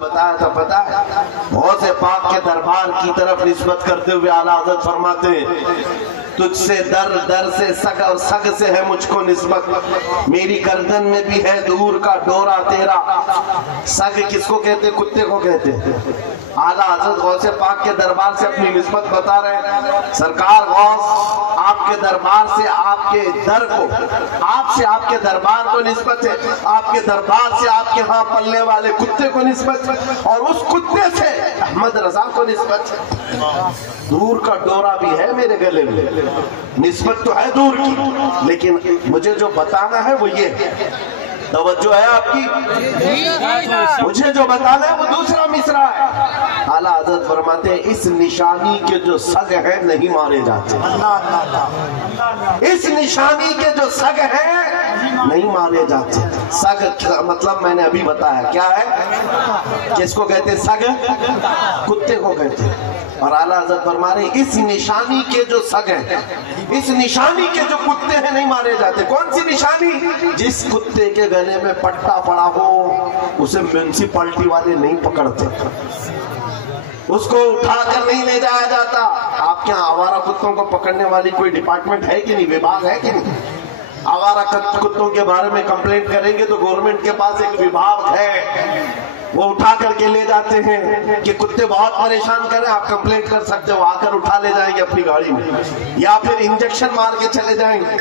بتایا تھا پتا ہے، غوث پاک کے دربار کی طرف نسبت کرتے ہوئے اعلیٰ حضرت فرماتے ہیں تجھ سے در سے سگ اور سگ سے ہے مجھ کو نسبت، میری گردن میں بھی ہے دور کا ڈورا تیرا۔ سگ کس کو کہتے؟ کتے کو کہتے ہیں۔ اعلیٰ حضرت غوث پاک کے دربار سے اپنی نسبت بتا رہے ہیں، سرکار غوث آپ کے دربار سے آپ کے در کو، آپ سے آپ کے دربار کو نسبت ہے، آپ کے دربار سے آپ کے ہاں پلنے والے کتے کو نسبت ہے، اور اس کتے سے احمد رضا کو نسبت ہے۔ دور کا ڈورا بھی ہے میرے گلے میں، نسبت تو ہے دور کی، لیکن مجھے جو بتانا ہے وہ یہ ہے۔ توجہ ہے آپ کی؟ مجھے جو بتانا ہے وہ دوسرا مصرع ہے۔ اعلیٰ حضرت فرماتے ہیں اس نشانی کے جو سگ ہیں نہیں مارے جاتے، اس نشانی کے جو سگ ہیں نہیں مارے جاتے۔ سگ مطلب میں نے ابھی بتایا کیا ہے، کس کو کہتے؟ سگ کتے کو کہتے ہیں۔ اور اعلیٰ حضرت فرما رہے ہیں اس نشانی کے جو سگ ہیں، اس نشانی کے جو کتے ہیں نہیں مارے جاتے۔ کون سی نشانی؟ جس کتے کے گلے میں پٹا پڑا ہو اسے میونسپلٹی والے نہیں پکڑتے، اس کو اٹھا کر نہیں لے جایا جاتا۔ آپ کے یہاں آوارہ کتوں کو پکڑنے والی کوئی ڈپارٹمنٹ ہے کہ نہیں، وبھاگ ہے کہ نہیں؟ آوارہ کتوں کے بارے میں کمپلینٹ کریں گے تو گورنمنٹ کے پاس ایک وبھاگ ہے، وہ اٹھا کر کے لے جاتے ہیں کہ کتے بہت پریشان کریں، آپ کمپلینٹ کر سکتے ہو، آ کر اٹھا لے جائیں گے اپنی گاڑی میں، یا پھر انجیکشن مار کے چلے جائیں گے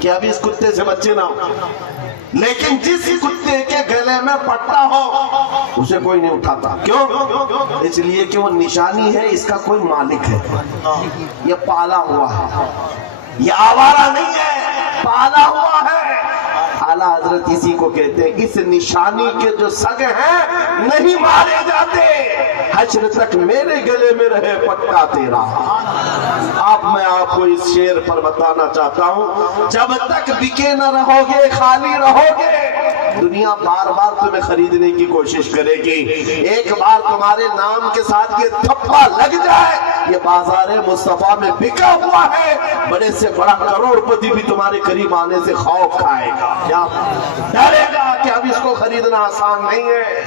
کہ ابھی اس کتے سے بچے نہ ہو۔ لیکن جس کتے کے گلے میں پٹا ہو اسے کوئی نہیں اٹھاتا۔ کیوں؟ اس لیے کہ وہ نشانی ہے، اس کا کوئی مالک ہے، یہ پالا ہوا ہے، یہ آوارہ نہیں ہے، پالا ہوا ہے۔ اعلیٰ حضرت اسی کو کہتے ہیں اس نشانی کے جو سگ ہیں نہیں مارے جاتے، حشر تک میرے گلے میں رہے پٹا تیرا۔ اب میں آپ کو اس شعر پر بتانا چاہتا ہوں، جب تک بکے نہ رہو گے، خالی رہو گے، دنیا بار بار تمہیں خریدنے کی کوشش کرے گی۔ ایک بار تمہارے نام کے ساتھ یہ تھپا لگ جائے، یہ بازار مصطفیٰ میں بکا ہوا ہے، بڑے سے بڑا کروڑ پتی بھی تمہارے قریب آنے سے خوف کھائے گا، کیا ڈرے گا کہ اب اس کو خریدنا آسان نہیں ہے۔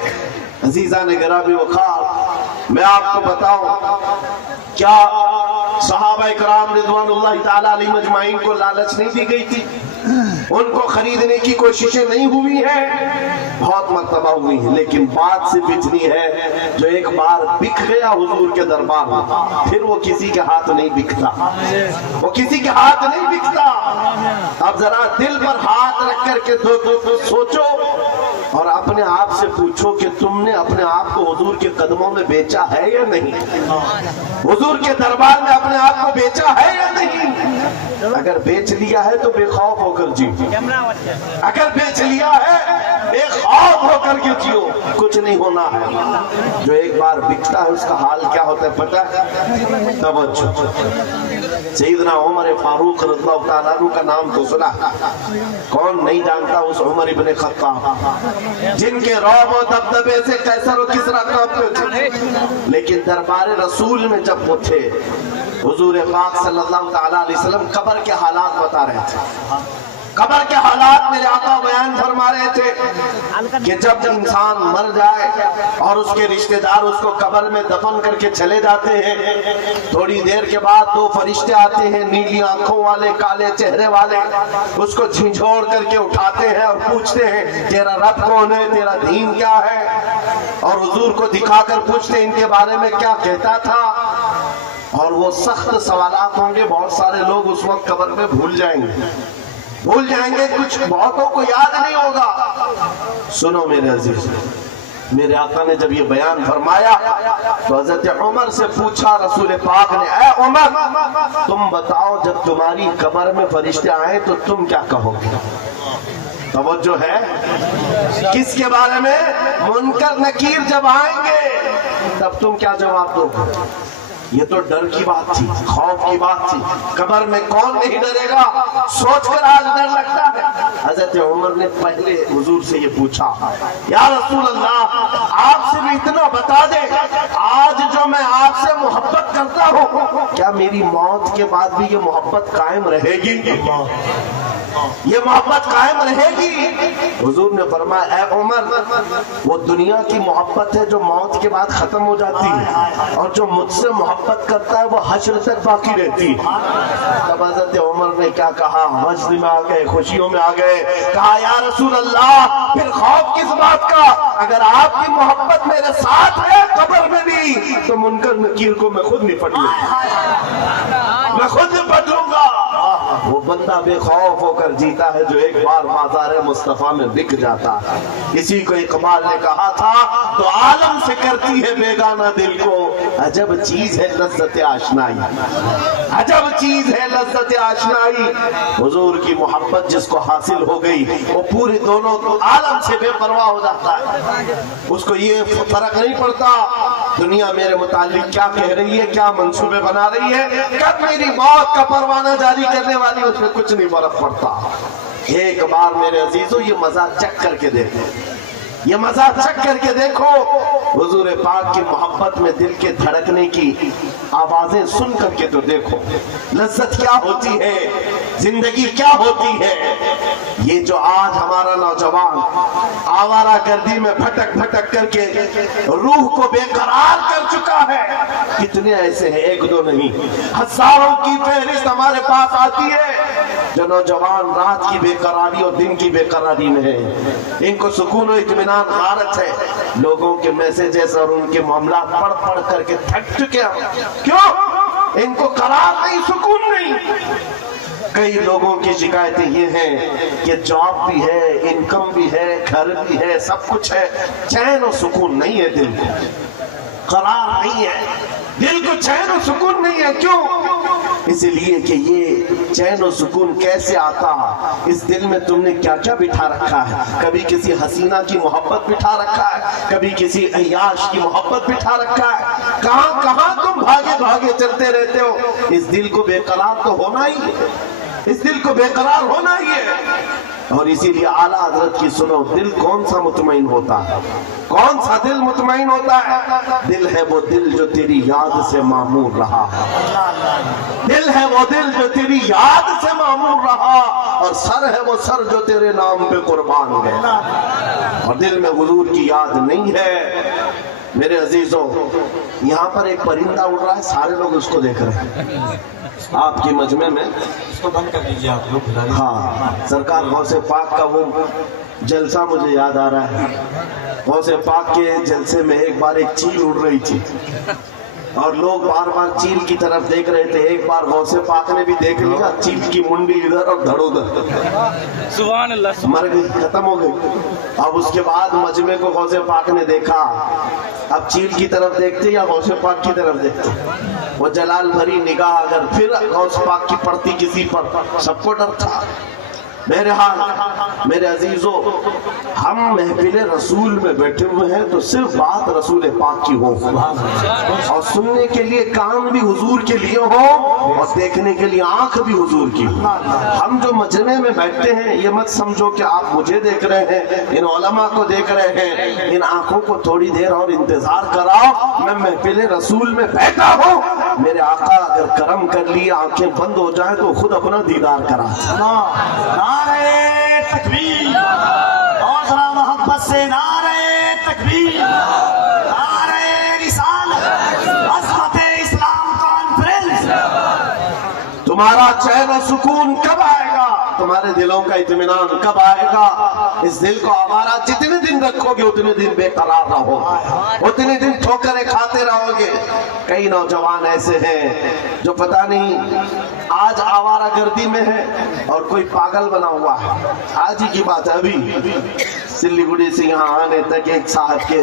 عزیزان گرامی وقار، میں آپ کو بتاؤں، کیا صحابہ کرام رضوان اللہ تعالیٰ علیہ مجمعین کو لالچ نہیں دی گئی تھی؟ ان کو خریدنے کی کوششیں نہیں ہوئی ہیں؟ بہت مرتبہ ہوئی ہیں، لیکن بات صرف اتنی ہے جو ایک بار بک گیا حضور کے دربار میں پھر وہ کسی کے ہاتھ نہیں بکتا، وہ کسی کے ہاتھ نہیں بکتا۔ اب ذرا دل پر ہاتھ رکھ کر کے دو سوچو اور اپنے آپ سے پوچھو کہ تم نے اپنے آپ کو حضور کے قدموں میں بیچا ہے یا نہیں؟ حضور کے دربار میں اپنے آپ کو بیچا ہے یا نہیں؟ اگر بیچ لیا ہے تو بے خوف ہو کر جیو، اگر بیچ لیا ہے بے خوف ہو کر کے جیو، کچھ نہیں ہونا ہے۔ جو ایک بار بکتا ہے اس کا حال کیا ہوتا ہے پتہ ہے؟ توجہ، سیدنا عمر فاروق رضی اللہ تعالیٰ عنہ کا نام تو سنا، کون نہیں جانتا اس عمر ابن خطاب جن کے رعب و دبدبے سے قیصر و کسریٰ کانپتے تھے، لیکن دربار رسول میں جب وہ تھے حضور پاک صلی اللہ تعالیٰ علیہ وسلم قبر کے حالات بتا رہے تھے، قبر کے حالات میرے آقا بیان فرما رہے تھے کہ جب انسان مر جائے اور اس کے رشتہ دار اس کو قبر میں دفن کر کے چلے جاتے ہیں، تھوڑی دیر کے بعد دو فرشتے آتے ہیں، نیلی آنکھوں والے، کالے چہرے والے، اس کو جھنجھوڑ کر کے اٹھاتے ہیں اور پوچھتے ہیں تیرا رب کون ہے، تیرا دین کیا ہے، اور حضور کو دکھا کر پوچھتے ہیں ان کے بارے میں کیا کہتا تھا۔ اور وہ سخت سوالات ہوں گے، بہت سارے لوگ اس وقت قبر میں بھول جائیں گے، کچھ بہتوں کو یاد نہیں ہوگا۔ سنو میرے عزیز، میرے آقا نے جب یہ بیان فرمایا تو حضرت عمر سے پوچھا رسول پاک نے، اے عمر تم بتاؤ جب تمہاری قبر میں فرشتے آئیں تو تم کیا کہو گے؟ توجہ ہے، کس کے بارے میں؟ منکر نکیر جب آئیں گے تب تم کیا جواب دو گے؟ یہ تو ڈر کی بات تھی، خوف کی بات تھی، قبر میں کون نہیں ڈرے گا، سوچ کر آج ڈر لگتا ہے۔ حضرت عمر نے پہلے حضور سے یہ پوچھا، یا رسول اللہ آپ سے بھی اتنا بتا دے، آج جو میں آپ سے محبت کرتا ہوں کیا میری موت کے بعد بھی یہ محبت قائم رہے گی؟ یہ محبت قائم رہے گی. حضور نے فرمایا اے عمر وہ دنیا کی محبت ہے جو موت کے بعد ختم ہو جاتی ہے, اور جو مجھ سے محبت کرتا ہے وہ حشر تک باقی رہتی ہے. تب حضرت عمر نے کیا کہا, مجد میں آ گئے, خوشیوں میں آ گئے, کہا یا رسول اللہ پھر خوف کس بات کا, اگر آپ کی محبت میرے ساتھ ہے قبر میں بھی تو منکر نکیر کو میں خود نپٹ لوں گا, میں خود نپٹ لوں گا. وہ بندہ بے خوف ہو کر جیتا ہے جو ایک بار بازار مصطفیٰ میں بک جاتا ہے. اسی کو اقبال نے کہا تھا تو عالم سے کرتی ہے بیگانہ دل کو عجب چیز ہے لذت آشنائی, عجب چیز ہے لذت آشنائی. حضور کی محبت جس کو حاصل ہو گئی وہ پورے دونوں عالم سے بے پرواہ ہو جاتا ہے. اس کو یہ فرق نہیں پڑتا دنیا میرے متعلق کیا کہہ رہی ہے, کیا منصوبے بنا رہی ہے, کب میری موت کا پروانہ جاری کرنے والی, اس میں کچھ نہیں فرق پڑتا. ایک بار میرے عزیزو یہ مزہ چکھ کر کے دیکھو, یہ مزہ چکھ کر کے دیکھو, حضور پاک کی محبت میں دل کے دھڑکنے کی آوازیں سن کر کے تو دیکھو لذت کیا ہوتی ہے, زندگی کیا ہوتی ہے. یہ جو آج ہمارا نوجوان آوارہ گردی میں بھٹک بھٹک کر کے روح کو بے قرار کر چکا ہے, کتنے ایسے ہیں, ایک دو نہیں, ہزاروں کی فہرست ہمارے پاس آتی ہے جو نوجوان رات کی بے قراری اور دن کی بے قراری میں ہے. ان کو سکون و اطمینان غارت ہے, لوگوں کے میسیجز اور ان کے معاملات پڑھ پڑھ کر کے تھک چکے ہیں. کیوں؟ ان کو قرار نہیں, سکون نہیں. کئی لوگوں کی شکایتیں یہ ہیں کہ جاب بھی ہے, انکم بھی ہے, گھر بھی ہے, سب کچھ ہے, چین و سکون نہیں ہے, دل کو قرار نہیں ہے, دل کو چین و سکون نہیں ہے. کیوں؟ اس لیے کہ یہ چین و سکون کیسے آتا, اس دل میں تم نے کیا کیا بٹھا رکھا ہے. کبھی کسی حسینہ کی محبت بٹھا رکھا ہے, کبھی کسی عیاش کی محبت بٹھا رکھا ہے, کہاں کہاں تم بھاگے بھاگے چلتے رہتے ہو. اس دل کو بے قرار تو ہونا ہی ہے, اس دل کو بے قرار ہونا ہی ہے. اور اسی لیے اعلیٰ حضرت کی سنو, دل کون سا مطمئن ہوتا ہے, کون سا دل مطمئن ہوتا ہے؟ دل ہے وہ دل جو تیری یاد سے معمور رہا, دل ہے وہ دل جو تیری یاد سے معمور رہا, اور سر ہے وہ سر جو تیرے نام پہ قربان گیا. اور دل میں حضور کی یاد نہیں ہے. میرے عزیزوں یہاں پر ایک پرندہ اڑ رہا ہے, سارے لوگ اس کو دیکھ رہے ہیں آپ کی مجمع میں. اس کو بند کر دیجیے آپ لوگ. ہاں, سرکار غوث پاک کا وہ جلسہ مجھے یاد آ رہا ہے. غوث پاک کے جلسے میں ایک بار ایک چیل اڑ رہی تھی اور لوگ بار بار چیل کی طرف دیکھ رہے تھے. ایک بار غوث پاک نے بھی دیکھ لیا, چیل کی منڈی ادھر اور دھڑ ادھر, سبحان اللہ, مر گئی, ختم ہو گئی. اب اس کے بعد مجمع کو غوث پاک نے دیکھا, اب چیل کی طرف دیکھتے یا غوث پاک کی طرف دیکھتے. وہ جلال بھری نگاہ اگر پھر غوث پاک کی پڑتی کسی پر, سب کو ڈر تھا. بہرحال میرے عزیزو, ہم محفل رسول میں بیٹھے ہوئے ہیں تو صرف بات رسول پاک کی ہو, اور سننے کے لیے کان بھی حضور کے لیے ہو, اور دیکھنے کے لیے آنکھ بھی حضور کی ہو. ہم جو مجمع میں بیٹھتے ہیں یہ مت سمجھو کہ آپ مجھے دیکھ رہے ہیں, ان علماء کو دیکھ رہے ہیں. ان آنکھوں کو تھوڑی دیر اور انتظار کراؤ, میں محفل رسول میں بیٹھا ہوں, میرے آقا اگر کرم کر لیے آنکھیں بند ہو جائیں تو خود اپنا دیدار کرا. نعرہ تکبیر, اور ذرا محبت سے نعرہ تکبیر, نعرہ رسالت, عظمت اسلام کانفرنس. تمہارا چین و سکون کب آئے گا, تمہارے دلوں کا اطمینان کب آئے گا؟ اس دل کو آوارہ جتنے دن رکھو گے اتنے دن بے قرار رہو گے, اتنے دن ٹھوکریں کھاتے رہو گے. کئی نوجوان ایسے ہیں جو پتہ نہیں آج آوارہ گردی میں ہے اور کوئی پاگل بنا ہوا ہے. آج ہی کی بات ہے, ابھی سلیگوڑی سے یہاں آنے تک ایک صاحب کے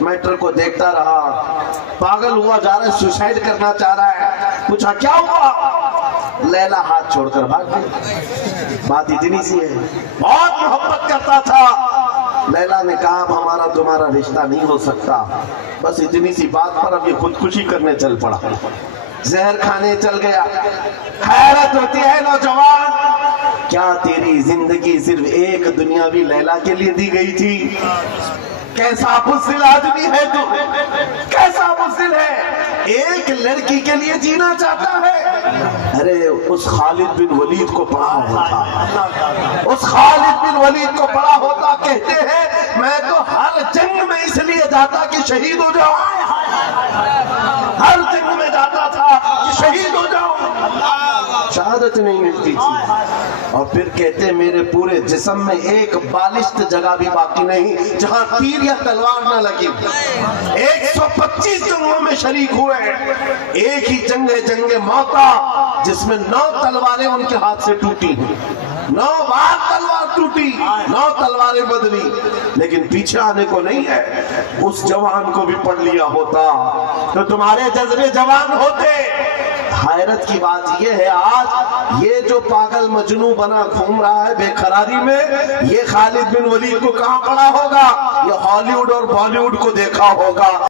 میٹر کو دیکھتا رہا, پاگل ہوا جا رہا ہے, سوسائڈ کرنا چاہ رہا ہے. پوچھا کیا ہوا؟ لیلا ہاتھ چھوڑ کر بھاگ گئی. بات اتنی سی ہے, بہت محبت کرتا تھا. لیلا نے کہا اب ہمارا تمہارا رشتہ نہیں ہو سکتا. بس اتنی سی بات پر اب یہ خودکشی کرنے چل پڑا, زہر کھانے چل گیا. حیرت ہوتی ہے نوجوان, کیا تیری زندگی صرف ایک دنیاوی لیلا کے لیے دی گئی تھی؟ کیسا بزدل آدمی ہے تو, کیسا بزدل ہے. ایک لڑکی کے لیے جینا چاہتا ہے؟ ارے اس خالد بن ولید کو پڑھا ہوتا، اس خالد بن ولید کو پڑھا ہوتا، کہتے ہیں میں تو ہر جنگ میں اس لیے جاتا کہ شہید ہو جاؤں، ہر جنگ میں جاتا تھا کہ شہید ہو جاؤں، شہادت نہیں ملتی تھی۔ اور پھر کہتے میرے پورے جسم میں ایک بالشت جگہ بھی باقی نہیں جہاں تیر یا تلوار نہ لگی۔ 125 جنگوں میں شریک ہوئے، ایک ہی جنگ ہے جنگ موتا جس میں 9 تلواریں ان کے ہاتھ سے ٹوٹی، 9 بار تلوار ٹوٹی، 9 تلواریں بدلی، لیکن پیچھے آنے کو نہیں ہے۔ اس جوان کو بھی پڑھ لیا ہوتا تو تمہارے جذبے جوان ہوتے۔ حیرت کی بات یہ ہے آج یہ جو پاگل مجنوں بنا گھوم رہا ہے بے قراری میں، یہ خالد بن ولید کو کہاں پڑھا ہوگا؟ یہ ہالی ووڈ اور بالی ووڈ کو دیکھا ہوگا۔